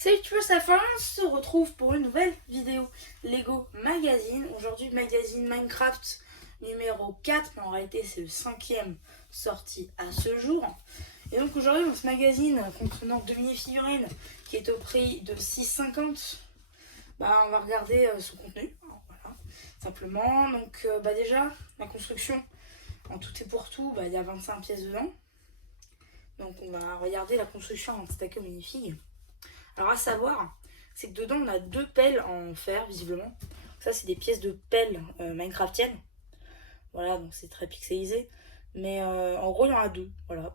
Salut tu peux, ça fait on se retrouve pour une nouvelle vidéo Lego Magazine. Aujourd'hui magazine Minecraft numéro 4, mais en réalité c'est le 5e sorti à ce jour. Et donc aujourd'hui dans ce magazine contenant 2 mini-figurines qui est au prix de 6,50, on va regarder son contenu. Alors, voilà, simplement. Donc déjà la construction en tout et pour tout, il y a 25 pièces dedans. Donc on va regarder la construction avant de stacker aux minifigs. Alors à savoir, c'est que dedans on a 2 pelles en fer visiblement. Ça c'est des pièces de pelles minecraftiennes. Voilà, donc c'est très pixelisé. Mais en gros il y en a 2. Voilà.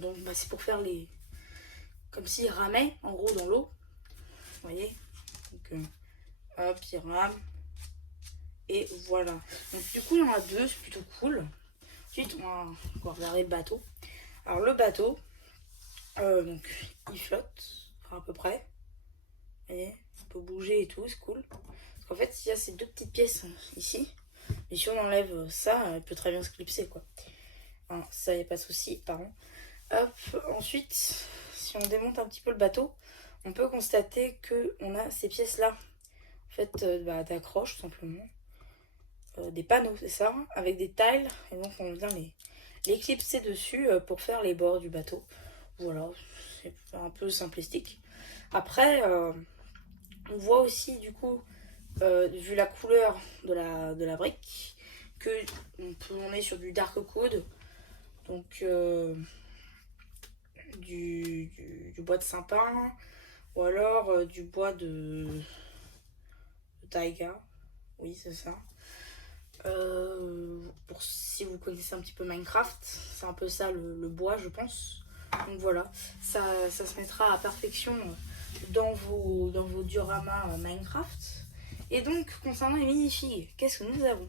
Donc c'est pour faire les... Comme s'ils ramaient en gros dans l'eau. Vous voyez. Donc hop, ils rament. Et voilà. Donc du coup il y en a 2, c'est plutôt cool. Ensuite on va regarder le bateau. Alors le bateau, donc il flotte. À peu près. Vous voyez, on peut bouger et tout, c'est cool. Parce qu'en fait, il y a ces 2 petites pièces ici. Et si on enlève ça, elle peut très bien se clipser, quoi. Hein, ça, il n'y a pas de souci, pardon. Hop, ensuite, si on démonte un petit peu le bateau, on peut constater qu'on a ces pièces-là, en fait, d'accroche, tout simplement. Des panneaux, c'est ça, avec des tiles. Et donc, on vient les clipser dessus pour faire les bords du bateau. Voilà, c'est un peu simplistique. Après, on voit aussi du coup, vu la couleur de la brique, que on est sur du dark code, donc du bois de sapin, ou alors du bois de taiga, oui c'est ça. Pour si vous connaissez un petit peu Minecraft, c'est un peu ça le bois je pense. Donc voilà, ça se mettra à perfection dans vos dioramas Minecraft. Et donc concernant les minifigs, qu'est-ce que nous avons?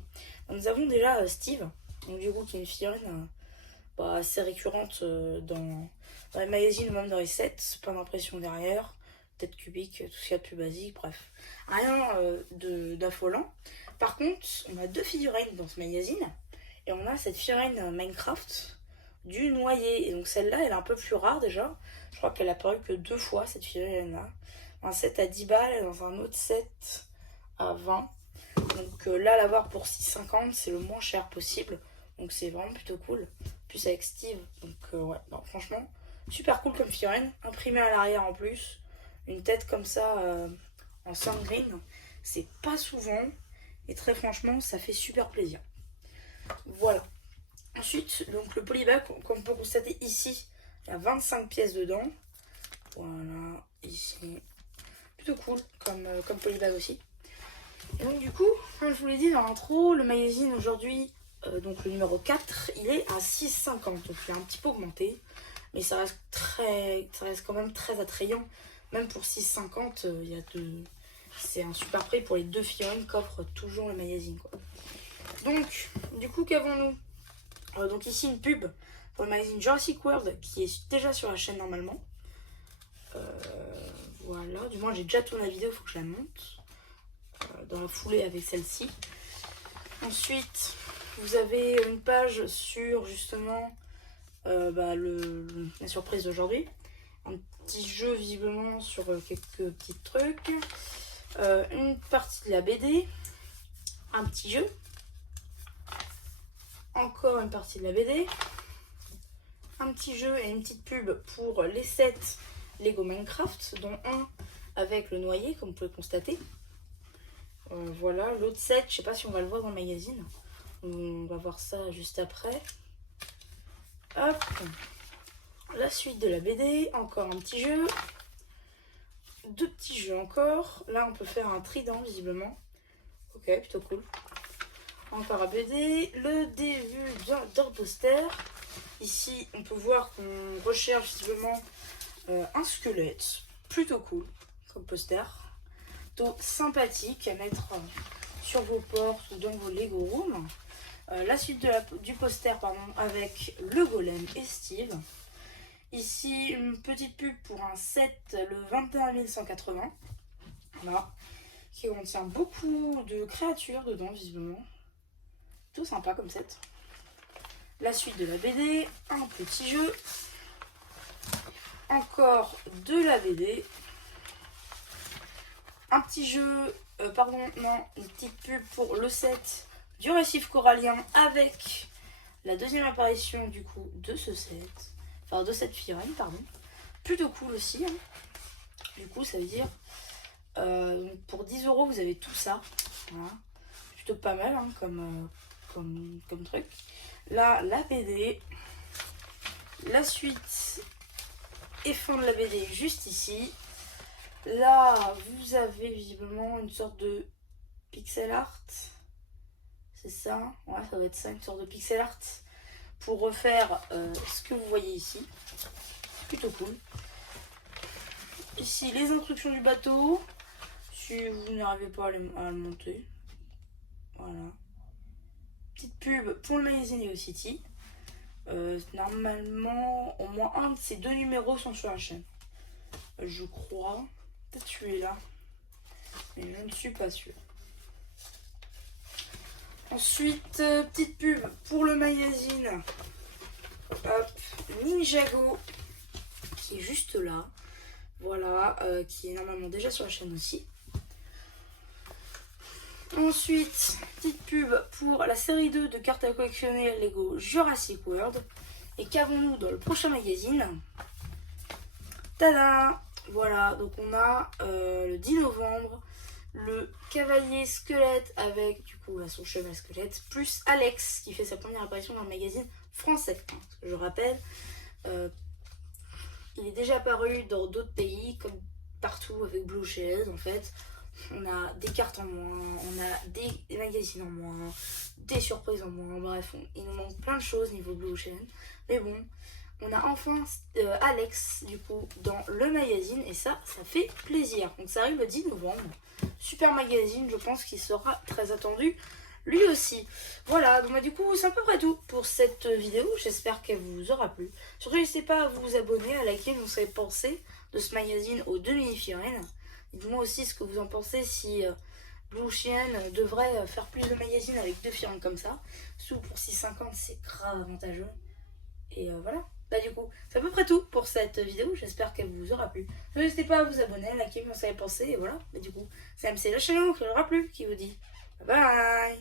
Nous avons déjà Steve, donc du coup qui est une figurine assez récurrente dans les magazines ou même dans les sets, pas d'impression derrière, tête cubique, tout ce qu'il y a de plus basique, bref. Rien d'affolant. Par contre, on a 2 figurines dans ce magazine, et on a cette figurine Minecraft du noyer. Et donc celle-là, elle est un peu plus rare déjà. Je crois qu'elle a apparu que 2 fois, cette figurine-là. Un set à 10 balles et dans un autre set à 20. Donc là, l'avoir pour 6,50, c'est le moins cher possible. Donc c'est vraiment plutôt cool. Plus avec Steve. Donc ouais, non, franchement, super cool comme figurine. Imprimé à l'arrière en plus. Une tête comme ça en sand green. C'est pas souvent. Et très franchement, ça fait super plaisir. Voilà. Ensuite, donc le polybag, comme on peut constater ici, il y a 25 pièces dedans. Voilà, ici. Plutôt cool comme polybag aussi. Et donc du coup, comme je vous l'ai dit dans l'intro, le magazine aujourd'hui, donc le numéro 4, il est à 6,50. Donc il a un petit peu augmenté. Mais ça reste quand même très attrayant. Même pour 6,50, il y a c'est un super prix pour les 2 figurines qu'offre toujours le magazine, quoi. Donc, du coup, qu'avons-nous? Donc ici une pub pour le magazine Jurassic World qui est déjà sur la chaîne normalement. Voilà, du moins j'ai déjà tourné la vidéo, il faut que je la monte dans la foulée avec celle-ci. Ensuite, vous avez une page sur justement la surprise d'aujourd'hui. Un petit jeu visiblement sur quelques petits trucs. Une partie de la BD. Un petit jeu. Encore une partie de la BD. Un petit jeu et une petite pub pour les sets Lego Minecraft, dont un avec le noyer, comme vous pouvez constater. Voilà, l'autre set, je sais pas si on va le voir dans le magazine. On va voir ça juste après. Hop, la suite de la BD, encore un petit jeu. 2 petits jeux encore. Là, on peut faire un trident, visiblement. Ok, plutôt cool. Encore un BD. Le début d'un poster. Ici, on peut voir qu'on recherche visiblement un squelette. Plutôt cool comme poster. Plutôt sympathique à mettre sur vos portes ou dans vos Lego Rooms. La suite du poster avec le golem et Steve. Ici, une petite pub pour un set le 21 180. Voilà. Qui contient beaucoup de créatures dedans, visiblement. Tout sympa comme set. La suite de la BD, un petit jeu. Encore de la BD. un petit jeu, une petite pub pour le set du récif corallien avec la deuxième apparition du coup de ce set, enfin de cette figurine, pardon. Plutôt cool aussi, hein. Du coup ça veut dire, donc pour 10 € vous avez tout ça, voilà. Plutôt pas mal hein, comme truc. Là, la BD, la suite et fin de la BD juste ici. Là, vous avez visiblement une sorte de pixel art. C'est ça, ouais, ça doit être ça, une sorte de pixel art pour refaire ce que vous voyez ici. Plutôt cool. Ici, les instructions du bateau, si vous n'arrivez pas à le monter. Voilà. Petite pub pour le magazine Lego City. Normalement, au moins un de ces 2 numéros sont sur la chaîne. Je crois. Peut-être celui-là. Mais je ne suis pas sûre. Ensuite, petite pub pour le magazine. Hop, Ninjago. Qui est juste là. Voilà. Qui est normalement déjà sur la chaîne aussi. Ensuite, petite pub pour la série 2 de cartes à collectionner Lego Jurassic World. Et qu'avons-nous dans le prochain magazine? Tada! Voilà, donc on a le 10 novembre, le cavalier squelette avec du coup son cheval squelette, plus Alex qui fait sa première apparition dans le magazine français. Parce que je rappelle, il est déjà apparu dans d'autres pays, comme partout avec Blue Shed en fait. On a des cartes en moins, on a des magazines en moins, des surprises en moins, bref, il nous manque plein de choses niveau Blue Ocean. Mais bon, on a enfin Alex du coup dans le magazine et ça fait plaisir. Donc ça arrive le 10 novembre. Super magazine, je pense qu'il sera très attendu lui aussi. Voilà, donc du coup c'est à peu près tout pour cette vidéo. J'espère qu'elle vous aura plu. Surtout n'hésitez pas à vous abonner, à liker, vous savez penser de ce magazine aux 2 mini-figurines. Dites-moi aussi ce que vous en pensez, si Blue Ocean devrait faire plus de magazines avec 2 figurines comme ça. Sous pour 6,50 c'est grave avantageux. Et voilà, bah du coup c'est à peu près tout pour cette vidéo, j'espère qu'elle vous aura plu. N'hésitez pas à vous abonner, à liker, vous savez penser, et voilà. Bah du coup c'est MC la chaîne qui n'aura plus qui vous dit bye bye.